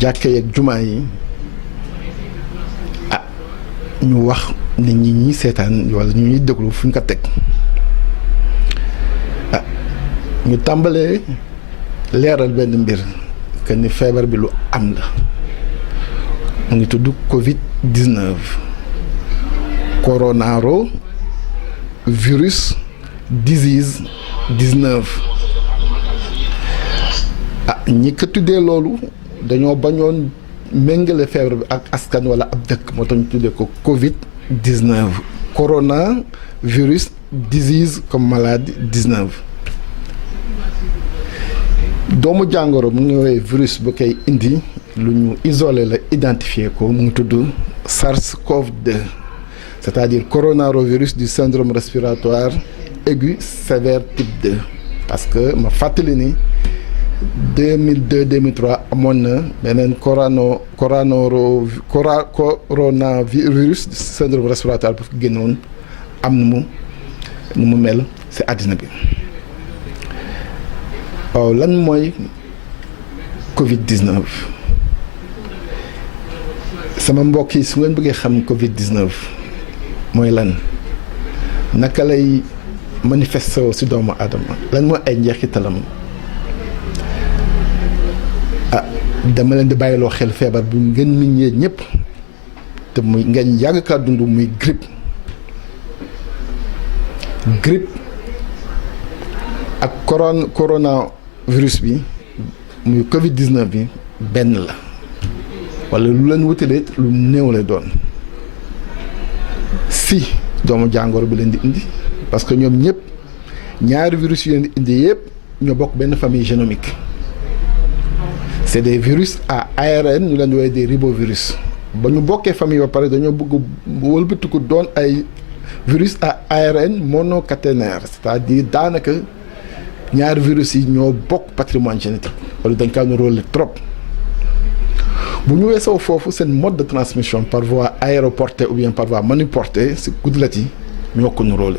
jàkka yeeg jumaa yi ñu wax nit ñi seetaan wala ñu ñuy déglu fu ñu ko teg ñu tàmbalee leeral benn mbir que ni feebar bi lu am la mu ngi tudd Covid-19 coronavirus disease 19 ñi ko tuddee loolu dañoo bañoon méngale feebar bi ak askan wala ab dëkk moo tax ñu tuddee ko Covid-19 coronavirus disease comme maladie 19 doomu jàngoro mu ngi woowee virus bu koy indi lu ñu isolé la identifié ko mu ngi tudd SARS-CoV-2 c'est-à-dire coronavirus du syndrome respiratoire aigu sévère type 2 parce que ma fàttali ni 2002-2003 amoon na beneen coronavirus du syndrome respiratoire bu fi génnoon am nu mu mel ci àddina bi waaw lan mooy Covid-19 sama mbokk yi su ngeen bëggee xam Covid-19 mooy lan naka lay manifesté ci doomu aadama lan mooy ay njeexitalam dama leen di bàyyiloo xel feebar bu ngeen miññee ñëpp te muy ngeen yàgg kaa dund muy grippe ak coronavirus bi muy Covid-19 bi benn la wala lu leen wutalee lu néew lay doon si doomu jàngoro bi leen di indi parce que ñoom ñëpp ñaari virus yu leen di indi yëpp ñoo bokk benn famille génomique c'est des virus à ARN ñu leen di woowee des ribovirus ba ñu bokkee famille ba pare dañoo bëgg wëlbatiku doon ay virus à ARN monocaténaire c'est-à-dire daanaka ñaari virus yi ñoo bokk patrimoine génétique wala dañ kaa nuróole trop bu ñu weesoo foofu seen mode de transmission par voie aéroportée ou bien par voie manuportée si kuddulat yi ñoo ko nuróole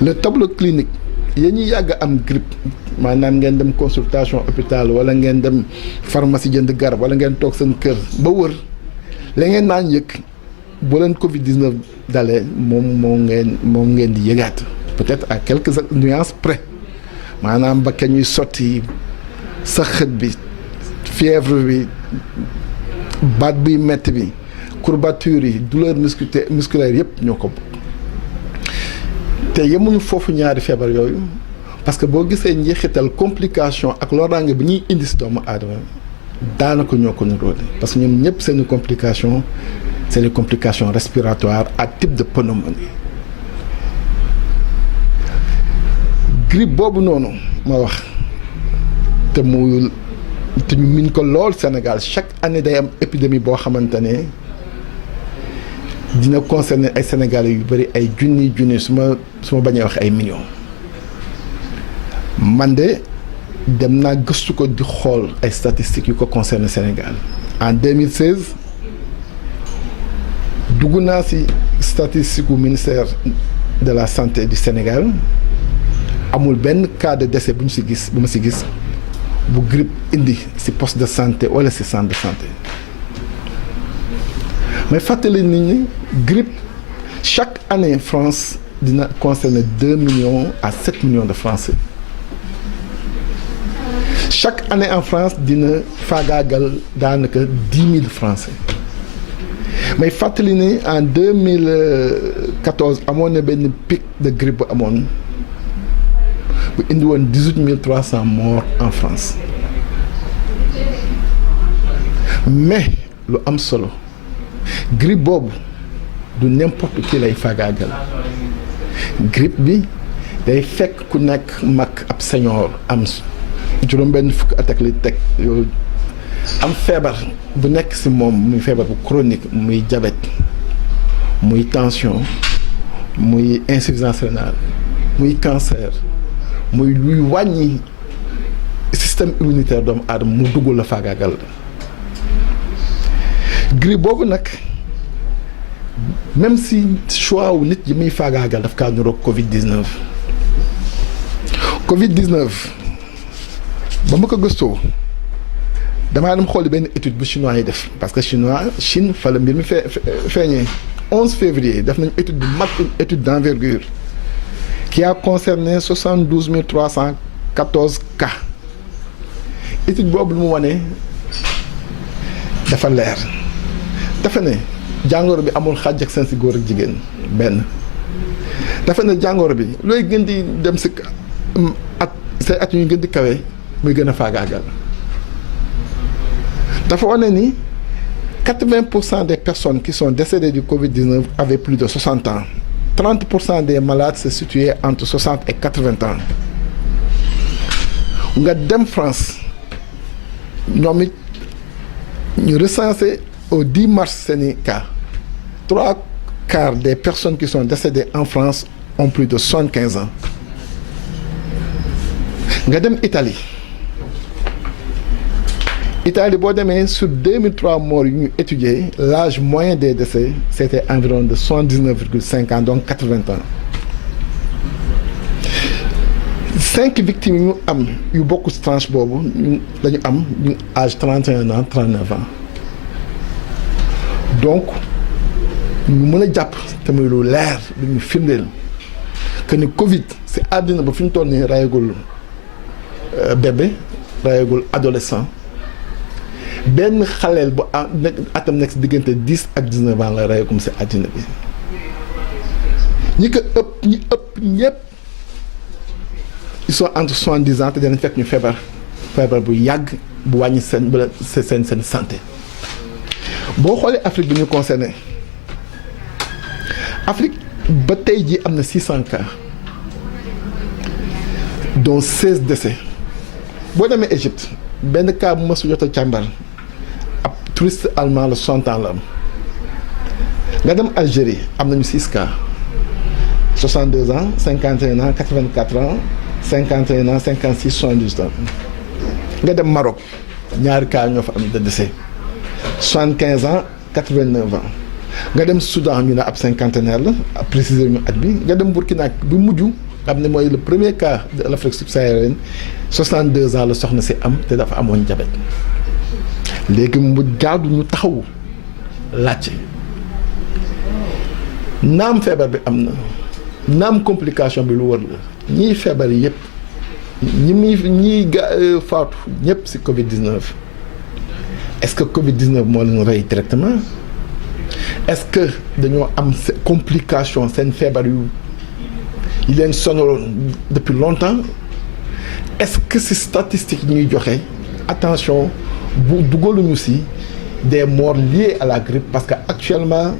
le tableau clinique yéen ñi yàgg am grippe maanaam ngeen dem consultation hôpital wala ngeen dem pharmacie jënd garab wala ngeen toog seen kër ba wër la ngeen naan yëg bu leen Covid-19 dalee moom ngeen di yëgaat peut-être à quelques nuances près maanaam ba ka ñuy sotti sa xët bi fièvre bi baat buy metti bi courbature yi douleur musculaire yëpp ñoo ko bokk te yemuñu foofu ñaari feebar yooyu parce que boo gisee njeexital complication ak loraange bi ñuy indi si doomu aadama daanaka ñoo ko niróole parce que ñoom ñëpp seeni complication c'est les complications respiratoires à type de pneumonie grippe boobu noonu ma wax te ñu miin ko lool Sénégal chaque année day am épidémie boo xamante ne dina concerner ay Sénégalais yu bëri ay junni su ma bañee wax ay millions man de dem naa gëstu ko di xool ay statistiques yu ko concerner Sénégal en 2016 dugg naa ci statistique u ministère de la santé du Sénégal amul benn cas de décès bu ma ci gis bu grippe indi ci poste de santé wala ci centre de santé mais fàttali nit ñi grippe chaque année France dina concerner 2 millions à 7 millions de Français chaque année en France dina faagaagal daanaka 10 000 Français mais fàttali ni en 2014 amoon na benn pic de grippe bu amoon bu indi woon 18 300 morts en France mais lu am solo grippe boobu du n'importe qui lay faagaagal grippe bi day fekk ku nekk mag ab senior am juróom-benn fukk at ak li teg yooyu am feebar bu nekk ci moom muy feebar bu chronique muy diabète muy tension muy insuffisance rénale muy cancer muy luy wàññi système immunitaire doomu aadama mu dugg la faagaagal grippe boobu nag même si choix wu nit yi muy faagaagal daf kaa niroog Covid-19 ba ma ko gëstoo damaa dem xooli benn étude bu chinois yi def parce que Chine fa la mbir mi feeñee 11 février def nañ étude bu mag, une étude d'envergure qui a concerné 72 314 cas. Étude boobu lu mu wane dafa leer dafa ne jàngoro bi amul xàjj ak seen si góor ak jigéen benn dafa ne jàngoro bi looy gën di dem si at say at yu gën di kawe muy gën a faagaagal dafa wane ni 80% des personnes qui sont décédées du Covid-19 avaient plus de 60 ans. 30% des malades se situaient entre 60 et 80 ans. Nga dem France ñoom it ñu recensé au 10 mars seeni cas 3/4 des personnes qui sont décédées en France ont plus de 75 ans. Nga dem Italie boo demee sur 2003 morts yu ñu étudié l'âge moyen des décès c'était environ de 79,5 ans donc 80 ans 5 victimes yu ñu am yu bokk ci tranche boobu lañu am ñu âge 31 ans 39 ans donc ñu mën a jàpp te muy lu leer lu ñu firndeel que ni Covid ci àddina ba fi ñu toll nii rayagul bébé rayagul adolescent benn xaleel bu atam nekk si diggante 10 ak 19 ans la rayagum si àddina bi ñi ëpp ñëpp ils sont entre 70 ans te dinañ fekk ñu feebar bu yàgg bu wàññi seen santé boo xoolee Afrique bi ñu concerné Afrique ba tey jii am na 600 cas dont 16 décès boo demee Égypte benn cas bu ma su jot a càmbar ab touriste allemand la 60 ans la am nga dem Algérie am nañu 6 cas 62 ans 51 ans 84 ans 51 ans 56 78 ans nga dem Maroc ñaari cas ñoo fa am de décès 75 ans 89 ans nga dem Soudan ñu ne ab cinquantenaire la ab préciser ñu at bi nga dem Burkina bi mujj xam ne mooy le premier cas de l'Afrique subsaharienne 62 ans la soxna si am te dafa amoon diabète léegi mu jaadu ñu taxawu laajte naam feebar bi am na naam complication bi lu wër la ñiy feebar yëpp ñiy faatu ñëpp ci Covid-19 est-ce que Covid-19 moo leen rey directement est-ce que dañoo am complication seen feebar yi leen sonaloon depuis longtemps est-ce que ci statistiques yi ñuy joxe attention bu dugaluñu ci des morts liées à la grippe parce que actuellement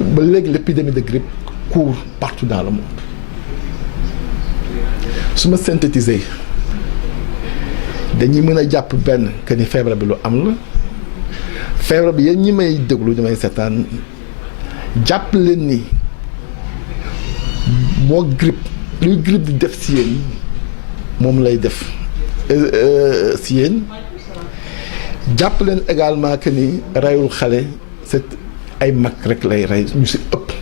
ba léegi l'épidémie de grippe court partout dans le monde su ma synthétiser dañuy mën a jàpp benn que ni feebar bi lu am la feebar bi yéen ñi may déglu damay seetaan jàpp leen ni moo grippe luy grippe di def ci yéen moom lay def ci yéen jàpp leen également que ni reyul xale c'est ay mag rek lay rey ñu ci ëpp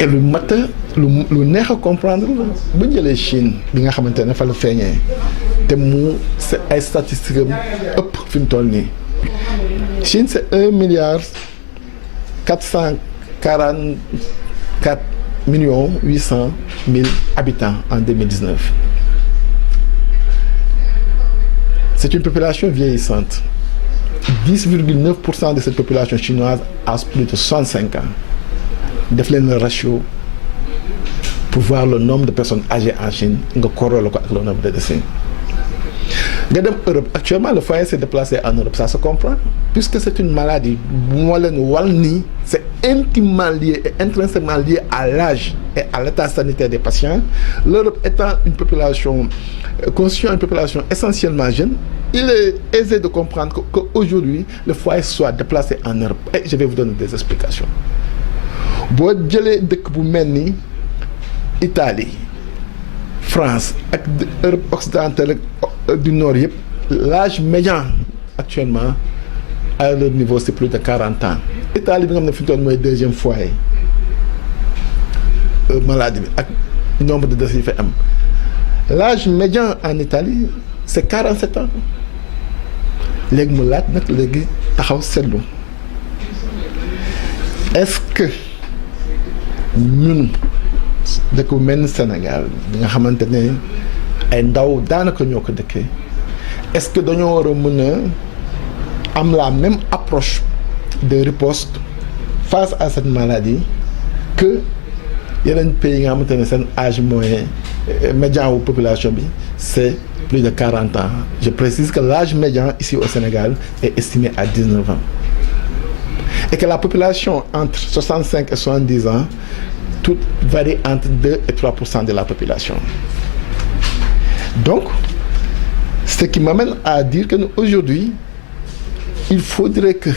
et lu mat lu neex a comprendre la ba jëlee Chine bi nga xamante ne fa la feeñee te mu c'est ay statistiques am ëpp fi mu toll nii Chine c'est 1,444,800,000 habitants en 2019 c'est une population vieillissante 10,9% de cette population chinoise a plus de 65 ans def leen le ratio pour voir le nombre de personnes âgées en Chine nga corrélé ko ak le nombre de décès nga dem Europe actuellement le foyer s'est déplacé en Europe ça se comprend puisque c'est une maladie bu ma leen wal nii c'est intimement lié et intrinsèquement lié à l'âge et à l'état sanitaire des patients l'Europe étant une population constituant une population essentiellement jeune il est aisé de comprendre qu'aujourd'hui le foyer soit déplacé en Europe et je vais vous donner des explications boo jëlee dëkk bu mel ni Italie France ak Europe occidentale du nord yëpp l'âge médian actuellement à leur niveau c'est plus de 40 ans Italie bi nga xam ne fi mu toll mooy deuxième foyer maladie bi ak nombre de décès yi fa am l'âge médian en Italie c'est 47 ans léegi mu laaj nag léegi taxaw seetlu est-ce que ñun dëkk bu mel ni Sénégal bi nga xamante ne ay ndaw daanaka ñoo ko dëkkee est-ce que dañoo war a mën a am la même approche de riposte face à cette maladie que yeneen pays yi nga xamante ne seen âge moyen médian wu population bi c'est plus de 40 ans. Je précise que l'âge médian ici au Sénégal est estimé à 19 ans. Et que la population entre 65 et 70 ans, tout varie entre 2 et 3% de la population. Donc, ce qui m'amène à dire que nous, aujourd'hui, il faudrait que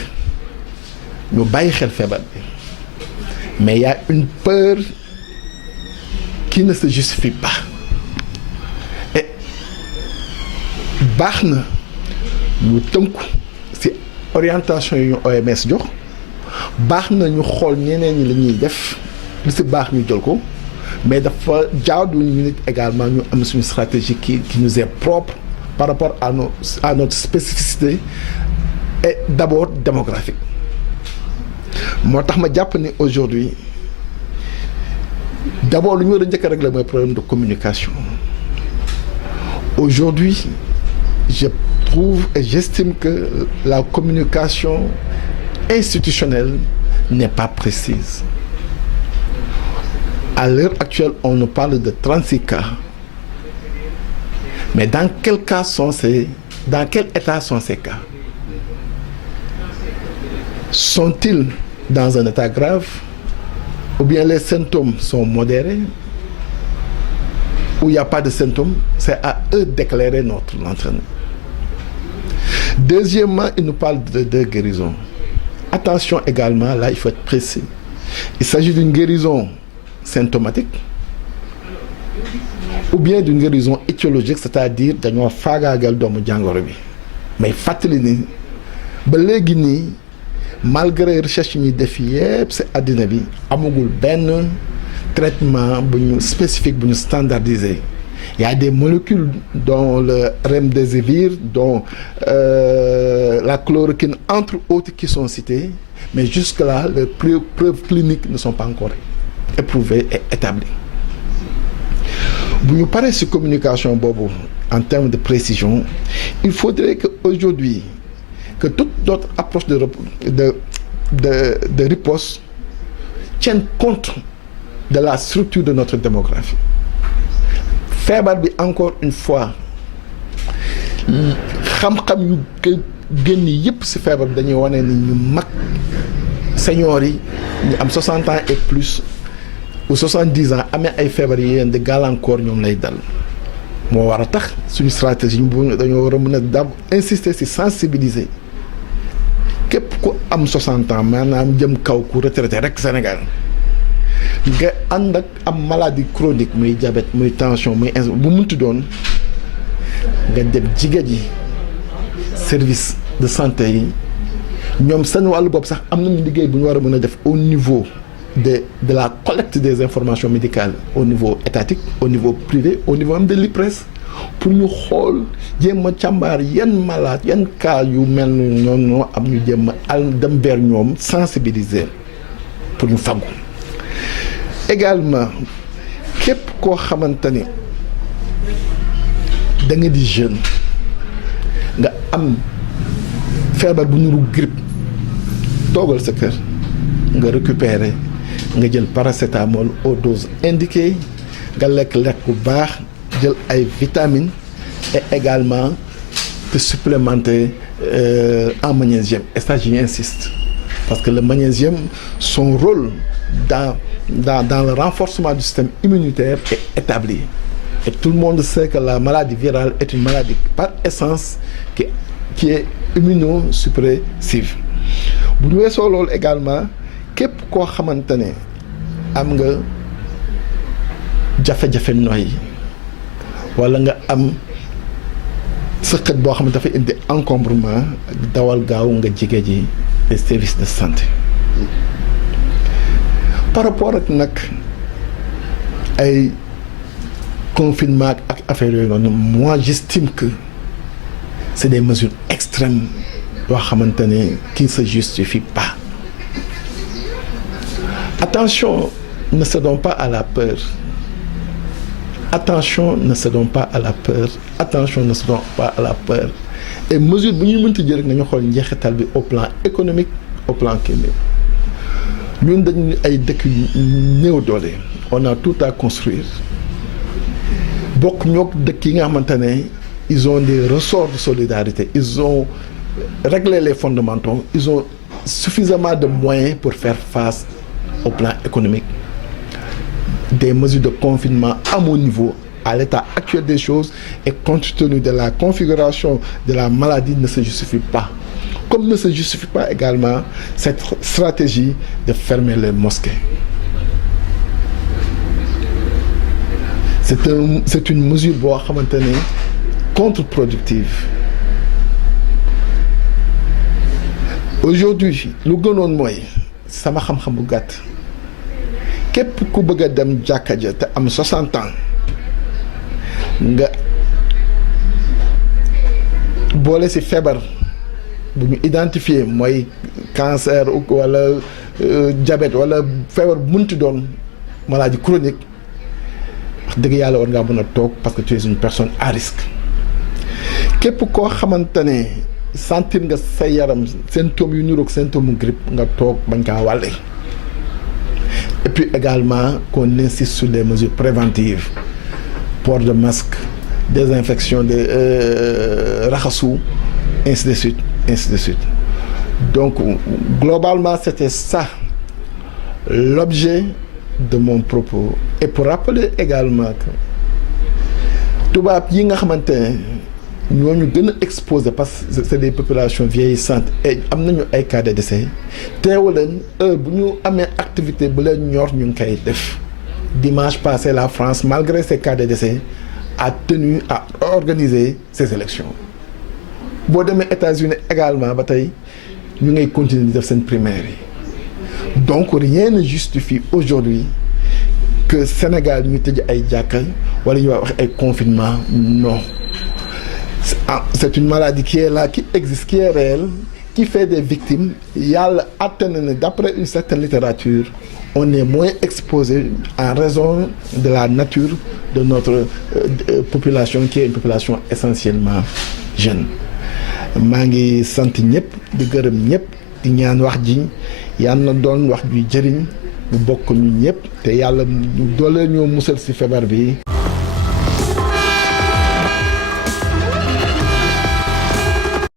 nous bàyyi xel feebar bi. Mais il y a une peur qui ne se justifie pas. Et baax na ñu tënku ci orientation yu ñu OMS jox baax na ñu xool ñeneen ñi la ñuy def lu ci baax ñu jël ko mais dafa jaadu ñu nit également ñu am suñu stratégie qui nous est propre par rapport à notre spécificité et d'abord démographique. Moo tax ma jàpp ni aujourd'hui d'abord lu ñu war a njëkk a régler mooy problème de communication. Aujourd'hui, je trouve et j'estime que la communication institutionnelle n'est pas précise. À l'heure actuelle, on nous parle de 36 cas. Mais dans quel état sont ces cas? Sont-ils dans un état grave? Ou bien les symptômes sont modérés? Où il n'y a pas de symptômes, c'est à eux d'éclairer notre lanterne. Deuxièmement, ils nous parlent de guérison. Attention également, là, il faut être précis. Il s'agit d'une guérison symptomatique ou bien d'une guérison étiologique, c'est-à-dire dañoo faagaagal doomu jàngoro bi. Mais fàttali ni ba léegi nii malgré recherche yi ñuy def yépp ci àddina bi amagul benn traitement bu ñu spécifique bu ñu standardisé. Il y a des molécules dont le remdesivir, dont la chloroquine, entre autres qui sont citées, mais jusque-là, les preuves cliniques ne sont pas encore éprouvées et établies. Bu ñu paree ci communication boobu en termes de précision, il faudrait qu'aujourd'hui, que toute notre approche de riposte tienne compte de la structure de notre démographie. Feebar bi encore une fois xam-xam yu génn yëpp ci feebar bi dañuy wane ni ñu mag seniors yi ñu am 60 ans et plus ou 70 ans amee ay feebar yi leen di gàllankoor ñoom lay dal. Moo war a tax suñu stratégie bu dañoo war a mën a insister ci sensibiliser képp ku am 60 ans maanaam jëm kaw ku retraité rek Sénégal. Nga ànd ak am maladie chronique muy diabète muy tension muy bu munti doon nga dem jigéen ji service de santé yi ñoom seen wàllu bopp sax am nañu liggéey bu ñu war a mën a def au niveau de la collecte des informations médicales au niveau étatique au niveau privé au niveau même de l'IPRES pour ñu xool jéem a càmbar yan malade yan cas yu mel noonu ñoo am ñu jéem a dem vers ñoom sensibiliser pour ñu faggu. Également képp koo xamante ni da nga di jeune nga am feebar bu nuru grippe toogal sa kër nga récupérer nga jël paracétamol aux doses indiquées nga lekk bu baax jël ay vitamines et également te supplémenter en magnésium. Et ça j'y insiste parce que le magnésium son rôle dans le renforcement du système immunitaire est établi. Et tout le monde sait que la maladie virale est une maladie par essence qui est immunosuppressive. Bu ñu weesoo loolu également képp koo xamante ne am nga jafe-jafe noyyi wala nga am sëqët boo xam ne dafa indi encombrement dawal gaaw nga jege ji les services de santé. Par rapport ak nag ay confinement ak affaire yooyu noonu moi j'estime que c'est des mesures extrêmes yoo xamante ne qui ne se justifient pas. Attention, ne cédons pas à la peur. Attention, ne cédons pas à la peur. Attention, ne cédons pas à la peur. Et mesure bu ñuy mënti jël rek nañu xool njeexital bi au plan économique, au plan climatique. Ñun dañu ay dëkk yu néew doole. On a tout à construire. Bokk ñook dëkk yi nga xamante ne ils ont des ressorts de solidarité. Ils ont réglé les fondamentaux. Ils ont suffisamment de moyens pour faire face au plan économique. Des mesures de confinement à mon niveau, à l'état actuel des choses et compte tenu de la configuration de la maladie ne se justifie pas. Comme ne se justifie pas également cette stratégie de fermer les mosquées. C'est une mesure boo xamante ne contre-productive. Aujourd'hui lu gënoon mooy sama xam-xam bu gàtt képp ku bëgg a dem jàkka ja te am 60 ans nga boole ci feebar bu ñu identifier mooy cancer wala diabète wala feebar bu munti doon maladie chronique wax dëgg yàlla war ngaa mën a toog parce que tu es une personne à risque. Képp koo xamante ne sentir nga sa yaram symptômes yu niroog symptôme grippe nga toog bañ kaa wàlle. Et puis également qu'on insiste sur les mesures préventives, port de masque, désinfection de raxasu, ainsi de suite, ainsi de suite. Donc globalement c'était ça l'objet de mon propos. Et pour rappeler également que tubaab yi nga xamante ne ñooñu gën a exposé parce que c'est des populations vieillissantes et am nañu ay cas de décès teewul leen heure bu ñu amee activité bu leen ñor ñu ngi koy def. Dimanche passé la France malgré ces cas de décès a tenu à organiser ces élections. Boo demee États-Unis également ba tey ñu ngay continuer di def seen primaire yi. Donc rien ne justifie aujourd'hui que Sénégal ñu tëj ay jàkka wala ñu wax ay confinement. Non. C'est une maladie qui est là, qui existe, qui est réelle, qui fait des victimes. Yàlla àtte na ne d'après une certaine littérature, on est moins exposé en raison de la nature de notre population qui est une population essentiellement jeune. Maa ngi sant ñëpp di gërëm ñëpp di ñaan wax ji yàlla na doon wax ju jëriñ bu bokk ñu ñëpp te yàlla doole ñoo musal ci feebar bi.